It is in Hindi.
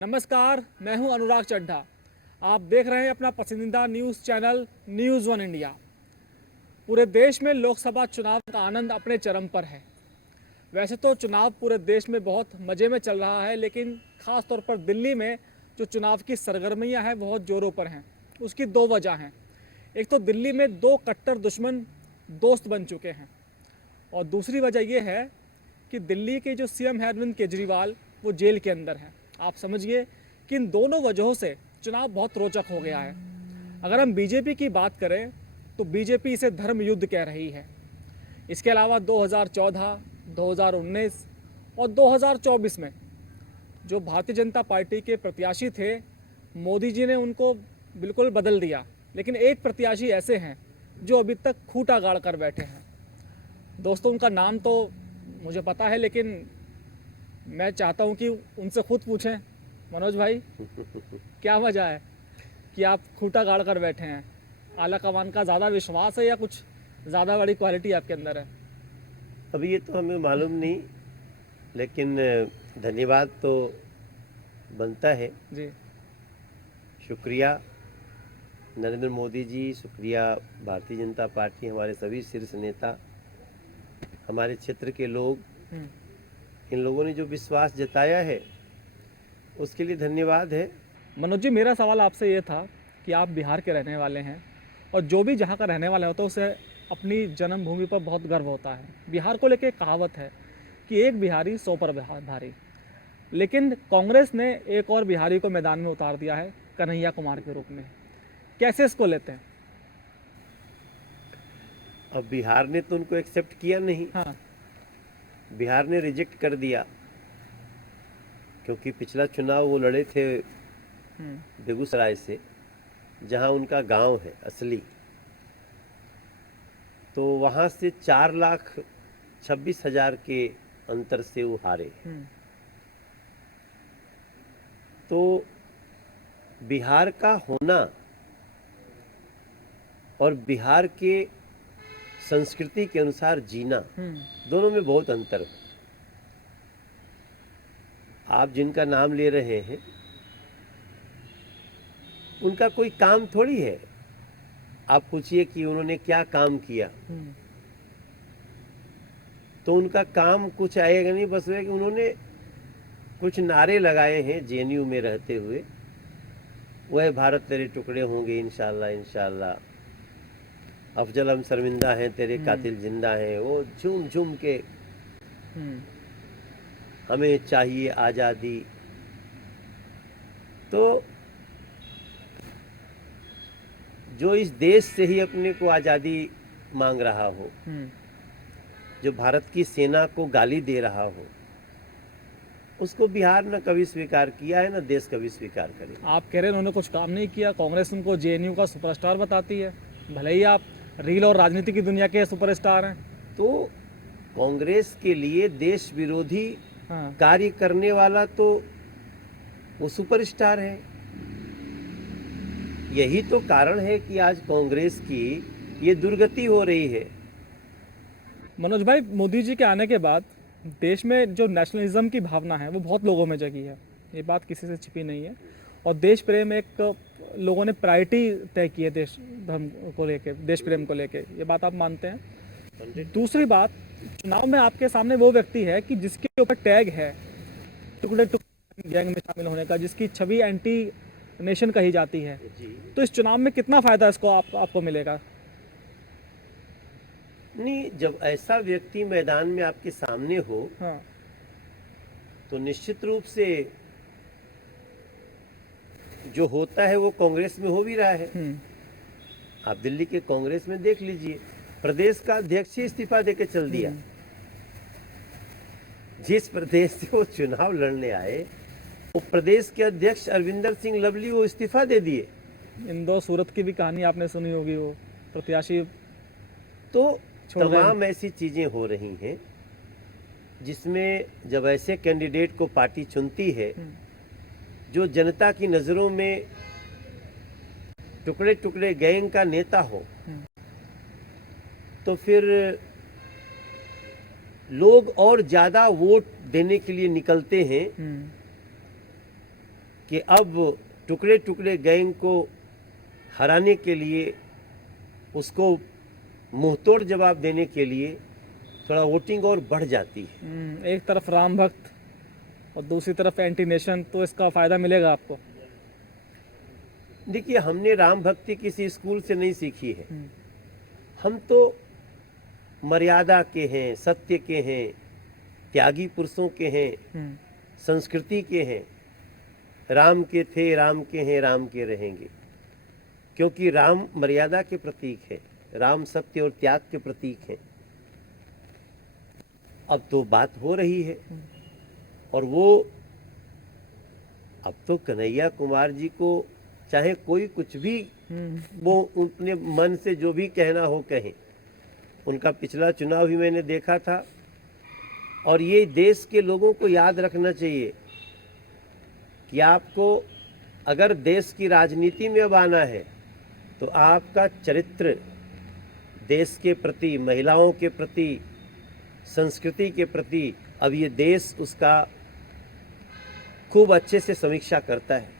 नमस्कार, मैं हूं अनुराग चड्ढा। आप देख रहे हैं अपना पसंदीदा news channel news one India. पूरे देश में लोकसभा चुनाव का आनंद अपने चरम पर है। वैसे तो चुनाव पूरे देश में बहुत मज़े में चल रहा है, लेकिन ख़ास तौर पर दिल्ली में जो चुनाव की सरगर्मियां हैं बहुत ज़ोरों पर हैं। उसकी दो वजह हैं। एक तो दिल्ली में दो कट्टर दुश्मन दोस्त बन चुके हैं, और दूसरी वजह यह है कि दिल्ली के जो सीएम है अरविंद केजरीवाल, वो जेल के अंदर हैं। आप समझिए कि इन दोनों वजहों से चुनाव बहुत रोचक हो गया है। अगर हम बीजेपी की बात करें तो बीजेपी इसे धर्म युद्ध कह रही है। इसके अलावा 2014, 2019 और 2024 में जो भारतीय जनता पार्टी के प्रत्याशी थे, मोदी जी ने उनको बिल्कुल बदल दिया, लेकिन एक प्रत्याशी ऐसे हैं जो अभी तक खूंटा गाड़ कर बैठे हैं। दोस्तों, उनका नाम तो मुझे पता है, लेकिन मैं चाहता हूं कि उनसे खुद पूछें। मनोज भाई, क्या वजह है कि आप खूंटा गाड़ कर बैठे हैं? आला कमान का ज़्यादा विश्वास है या कुछ ज़्यादा बड़ी क्वालिटी आपके अंदर है? अभी ये तो हमें मालूम नहीं, लेकिन धन्यवाद तो बनता है। जी। शुक्रिया नरेंद्र मोदी जी, शुक्रिया भारतीय जनता पार्टी, हमारे सभी शीर्ष नेता, हमारे क्षेत्र के लोग, इन लोगों ने जो विश्वास जताया है उसके लिए धन्यवाद है। मनोज जी, मेरा सवाल आपसे ये था कि आप बिहार के रहने वाले हैं, और जो भी जहाँ का रहने वाला होता है उसे अपनी जन्मभूमि पर बहुत गर्व होता है। बिहार को लेकर कहावत है कि एक बिहारी 100 पर भारी, लेकिन कांग्रेस ने एक और बिहारी को मैदान में उतार दिया है, कन्हैया कुमार के रूप में। कैसे इसको लेते हैं? अब बिहार ने तो उनको एक्सेप्ट किया नहीं। हाँ। बिहार ने रिजेक्ट कर दिया, क्योंकि पिछला चुनाव वो लड़े थे बेगूसराय से, जहां उनका गांव है असली, तो वहां से 4,26,000 के अंतर से वो हारे। तो बिहार का होना और बिहार के संस्कृति के अनुसार जीना, दोनों में बहुत अंतर है। आप जिनका नाम ले रहे हैं उनका कोई काम थोड़ी है। आप पूछिए कि उन्होंने क्या काम किया, तो उनका काम कुछ आएगा नहीं। बस है कि उन्होंने कुछ नारे लगाए हैं जेएनयू में रहते हुए, वह भारत तेरे टुकड़े होंगे इंशाल्लाह इंशाल्लाह, अफजल हम शर्मिंदा हैं तेरे कातिल जिंदा हैं, वो झूम झूम के हमें चाहिए आज़ादी। तो जो इस देश से ही अपने को आज़ादी मांग रहा हो, जो भारत की सेना को गाली दे रहा हो, उसको बिहार न कभी स्वीकार किया है, न देश कभी स्वीकार करे। आप कह रहे हैं उन्होंने कुछ काम नहीं किया, कांग्रेस उनको जेएनयू का सुपरस्टार बताती है, भले ही आप रील और राजनीति की दुनिया के सुपरस्टार हैं। तो कांग्रेस के लिए देश विरोधी कार्य करने वाला तो वो सुपरस्टार है। यही तो कारण है कि आज कांग्रेस की ये दुर्गति हो रही है। मनोज भाई, मोदी जी के आने के बाद देश में जो नेशनलिज्म की भावना है वो बहुत लोगों में जगी है, ये बात किसी से छिपी नहीं है। और देश प्रेम एक लोगों ने प्रायोरिटी तय की है देश धर्म को लेके, देश प्रेम को लेके, ये बात आप मानते हैं? दूसरी बात, चुनाव में आपके सामने वो व्यक्ति है कि जिसके ऊपर टैग है टुकड़े टुकड़े गैंग में शामिल होने का, जिसकी छवि एंटी नेशन कही जाती है, तो इस चुनाव में कितना फायदा इसको आपको मिलेगा? नहीं, जब ऐसा व्यक्ति मैदान में आपके सामने हो, तो निश्चित रूप से जो होता है वो कांग्रेस में हो भी रहा है। आप दिल्ली के कांग्रेस में देख लीजिए, प्रदेश का अध्यक्ष ही इस्तीफा देके चल दिया। जिस प्रदेश से वो चुनाव लड़ने आए, वो प्रदेश के अध्यक्ष अरविंदर सिंह लवली वो इस्तीफा दे दिए। इंदौर सूरत की भी कहानी आपने सुनी होगी, वो प्रत्याशी। तो तमाम ऐसी चीजें हो रही हैं जिसमें जब ऐसे कैंडिडेट को पार्टी चुनती है जो जनता की नजरों में टुकड़े टुकड़े गैंग का नेता हो, तो फिर लोग और ज्यादा वोट देने के लिए निकलते हैं कि अब टुकड़े टुकड़े गैंग को हराने के लिए, उसको मुंहतोड़ जवाब देने के लिए थोड़ा वोटिंग और बढ़ जाती है। एक तरफ राम भक्त और दूसरी तरफ एंटी नेशन, तो इसका फ़ायदा मिलेगा आपको? देखिए, हमने राम भक्ति किसी स्कूल से नहीं सीखी है। हम तो मर्यादा के हैं, सत्य के हैं, त्यागी पुरुषों के हैं, संस्कृति के हैं। राम के थे, राम के हैं, राम के रहेंगे, क्योंकि राम मर्यादा के प्रतीक है, राम सत्य और त्याग के प्रतीक है। अब तो बात हो रही है, और वो अब तो कन्हैया कुमार जी को चाहे कोई कुछ भी वो अपने मन से जो भी कहना हो कहें। उनका पिछला चुनाव भी मैंने देखा था, और ये देश के लोगों को याद रखना चाहिए कि आपको अगर देश की राजनीति में अब आना है तो आपका चरित्र देश के प्रति, महिलाओं के प्रति, संस्कृति के प्रति अब ये देश उसका खूब अच्छे से समीक्षा करता है।